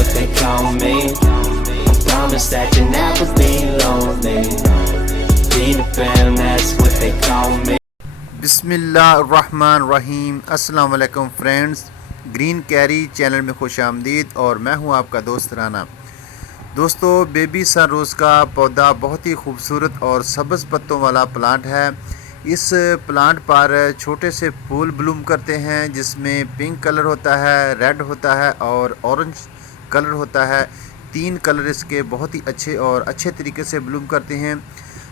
what they call me. Promise that you'll never be lonely. Peter Pan, that's what they call me. बिस्मिल्लाहिर्रहमानिर्रहीम। अस्सलाम वालेकुम friends, green carry channel में खुश आमदीद और मैं हूं आपका दोस्त राना। दोस्तों, बेबी सन रोज़ का पौधा बहुत ही खूबसूरत और सब्ज़ पत्तों वाला प्लांट है। इस प्लांट पर छोटे से फूल ब्लूम करते हैं जिसमें पिंक कलर होता है, रेड होता है और ऑरेंज कलर होता है। 3 कलर इसके बहुत ही अच्छे और अच्छे तरीके से ब्लूम करते हैं।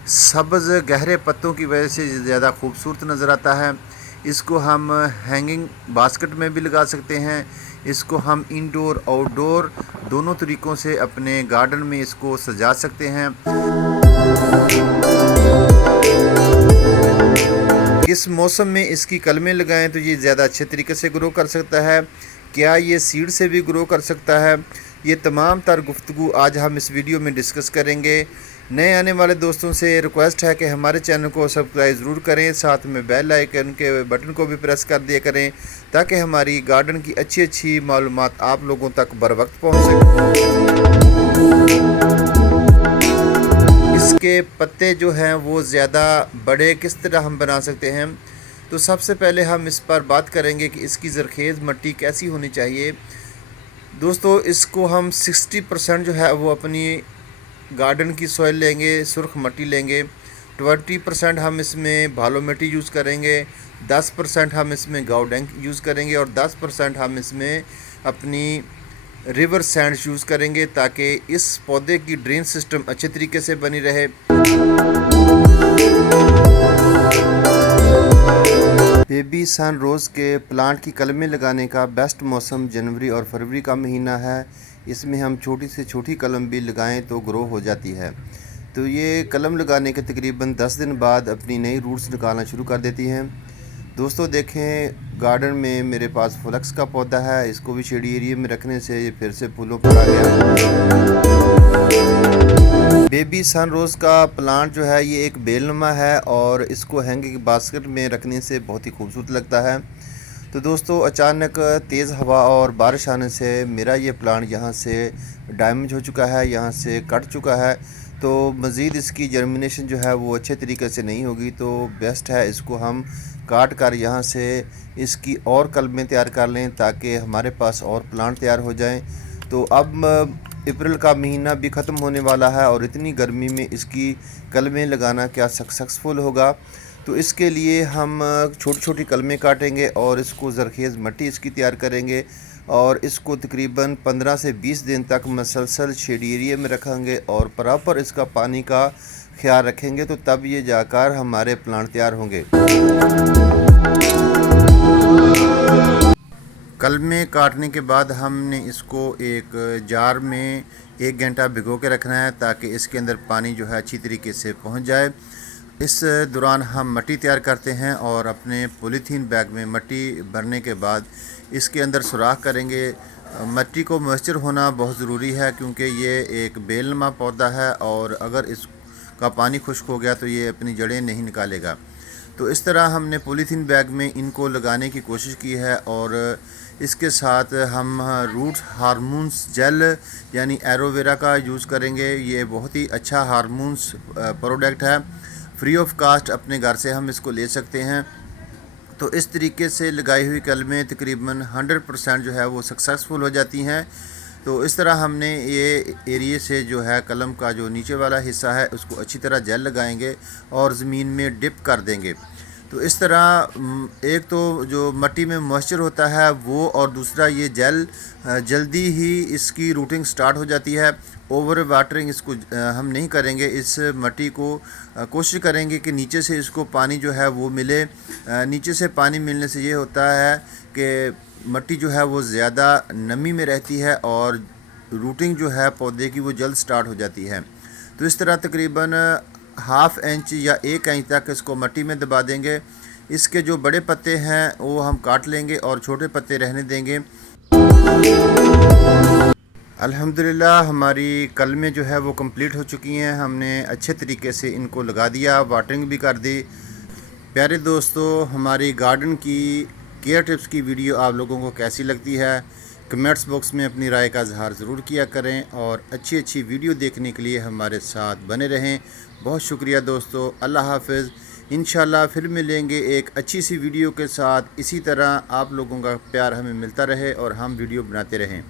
सब्ज़ गहरे पत्तों की वजह से ज़्यादा खूबसूरत नज़र आता है। इसको हम हैंगिंग बास्केट में भी लगा सकते हैं। इसको हम इंडोर आउटडोर दोनों तरीक़ों से अपने गार्डन में इसको सजा सकते हैं। किस मौसम में इसकी कलमें लगाएं तो ये ज़्यादा अच्छे तरीके से ग्रो कर सकता है? क्या ये सीड से भी ग्रो कर सकता है? ये तमाम तर गुफ्तगू आज हम इस वीडियो में डिस्कस करेंगे। नए आने वाले दोस्तों से रिक्वेस्ट है कि हमारे चैनल को सब्सक्राइब ज़रूर करें, साथ में बेल आइकन के बटन को भी प्रेस कर दिया करें ताकि हमारी गार्डन की अच्छी मालूमात आप लोगों तक बर वक्त पहुँच सके। इसके पत्ते जो हैं वो ज़्यादा बड़े किस तरह हम बना सकते हैं, तो सबसे पहले हम इस पर बात करेंगे कि इसकी ज़रखेज़ मिट्टी कैसी होनी चाहिए। दोस्तों, इसको हम 60% जो है वो अपनी गार्डन की सॉइल लेंगे, सुर्ख मिट्टी लेंगे। 20% हम इसमें भालो मिट्टी यूज़ करेंगे, 10% हम इसमें गाउडेंग यूज़ करेंगे और 10% हम इसमें अपनी रिवर सैंड यूज़ करेंगे ताकि इस पौधे की ड्रेन सिस्टम अच्छे तरीके से बनी रहे। बेबी सन रोज़ के प्लांट की कलमें लगाने का बेस्ट मौसम जनवरी और फरवरी का महीना है। इसमें हम छोटी से छोटी कलम भी लगाएं तो ग्रो हो जाती है। तो ये कलम लगाने के तकरीबन 10 दिन बाद अपनी नई रूट्स निकालना शुरू कर देती हैं। दोस्तों देखें, गार्डन में मेरे पास फ्लक्स का पौधा है। इसको भी शेडी एरिया में रखने से ये फिर से फूलों पर आ गया। बेबी सन रोज़ का प्लांट जो है ये एक बेलनुमा है और इसको हैंगिंग बास्केट में रखने से बहुत ही खूबसूरत लगता है। तो दोस्तों, अचानक तेज़ हवा और बारिश आने से मेरा ये प्लांट यहाँ से डैमेज हो चुका है, यहाँ से कट चुका है। तो मज़ीद इसकी जर्मिनेशन जो है वो अच्छे तरीके से नहीं होगी। तो बेस्ट है इसको हम काट कर यहाँ से इसकी और कलमें तैयार कर लें ताकि हमारे पास और प्लांट तैयार हो जाएं। तो अब अप्रैल का महीना भी ख़त्म होने वाला है और इतनी गर्मी में इसकी कलमें लगाना क्या सक्सेसफुल होगा? तो इसके लिए हम छोटी छोटी कलमें काटेंगे और इसको ज़रखेज़ मिट्टी इसकी तैयार करेंगे और इसको तकरीबन 15 से 20 दिन तक मसलसल शेडी एरिया में रखेंगे और प्रॉपर इसका पानी का ख्याल रखेंगे। तो तब ये जाकर हमारे प्लांट तैयार होंगे। कलमें काटने के बाद हमने इसको एक जार में 1 घंटा भिगो के रखना है ताकि इसके अंदर पानी जो है अच्छी तरीके से पहुंच जाए। इस दौरान हम मिट्टी तैयार करते हैं और अपने पॉलीथीन बैग में मिट्टी भरने के बाद इसके अंदर सुराख करेंगे। मिट्टी को मॉइस्चर होना बहुत ज़रूरी है क्योंकि ये एक बेलनुमा पौधा है और अगर इसका पानी खुश्क हो गया तो ये अपनी जड़ें नहीं निकालेगा। तो इस तरह हमने पॉलीथीन बैग में इनको लगाने की कोशिश की है और इसके साथ हम रूट हार्मोन्स जेल यानी एलोवेरा का यूज़ करेंगे। ये बहुत ही अच्छा हार्मोन्स प्रोडक्ट है, फ्री ऑफ कास्ट अपने घर से हम इसको ले सकते हैं। तो इस तरीके से लगाई हुई कलमें तकरीबन 100% जो है वो सक्सेसफुल हो जाती हैं। तो इस तरह हमने ये एरिए से जो है कलम का जो नीचे वाला हिस्सा है उसको अच्छी तरह जेल लगाएंगे और ज़मीन में डिप कर देंगे। तो इस तरह एक तो जो मिट्टी में मॉइस्चर होता है वो और दूसरा ये जेल जल्दी ही इसकी रूटिंग स्टार्ट हो जाती है। ओवर वाटरिंग इसको हम नहीं करेंगे। इस मिट्टी को कोशिश करेंगे कि नीचे से इसको पानी जो है वो मिले। नीचे से पानी मिलने से ये होता है कि मिट्टी जो है वो ज़्यादा नमी में रहती है और रूटिंग जो है पौधे की वो जल्द स्टार्ट हो जाती है। तो इस तरह तकरीबन 1/2 इंच या 1 इंच तक इसको मिट्टी में दबा देंगे। इसके जो बड़े पत्ते हैं वो हम काट लेंगे और छोटे पत्ते रहने देंगे। अल्हम्दुलिल्लाह हमारी कलमें जो है वो कंप्लीट हो चुकी हैं। हमने अच्छे तरीके से इनको लगा दिया, वाटरिंग भी कर दी। प्यारे दोस्तों, हमारी गार्डन की केयर टिप्स की वीडियो आप लोगों को कैसी लगती है? कमेंट्स बॉक्स में अपनी राय का इजहार ज़रूर किया करें और अच्छी अच्छी वीडियो देखने के लिए हमारे साथ बने रहें। बहुत शुक्रिया दोस्तों, अल्लाह हाफ़िज़। इंशाल्लाह फिर मिलेंगे एक अच्छी सी वीडियो के साथ। इसी तरह आप लोगों का प्यार हमें मिलता रहे और हम वीडियो बनाते रहें।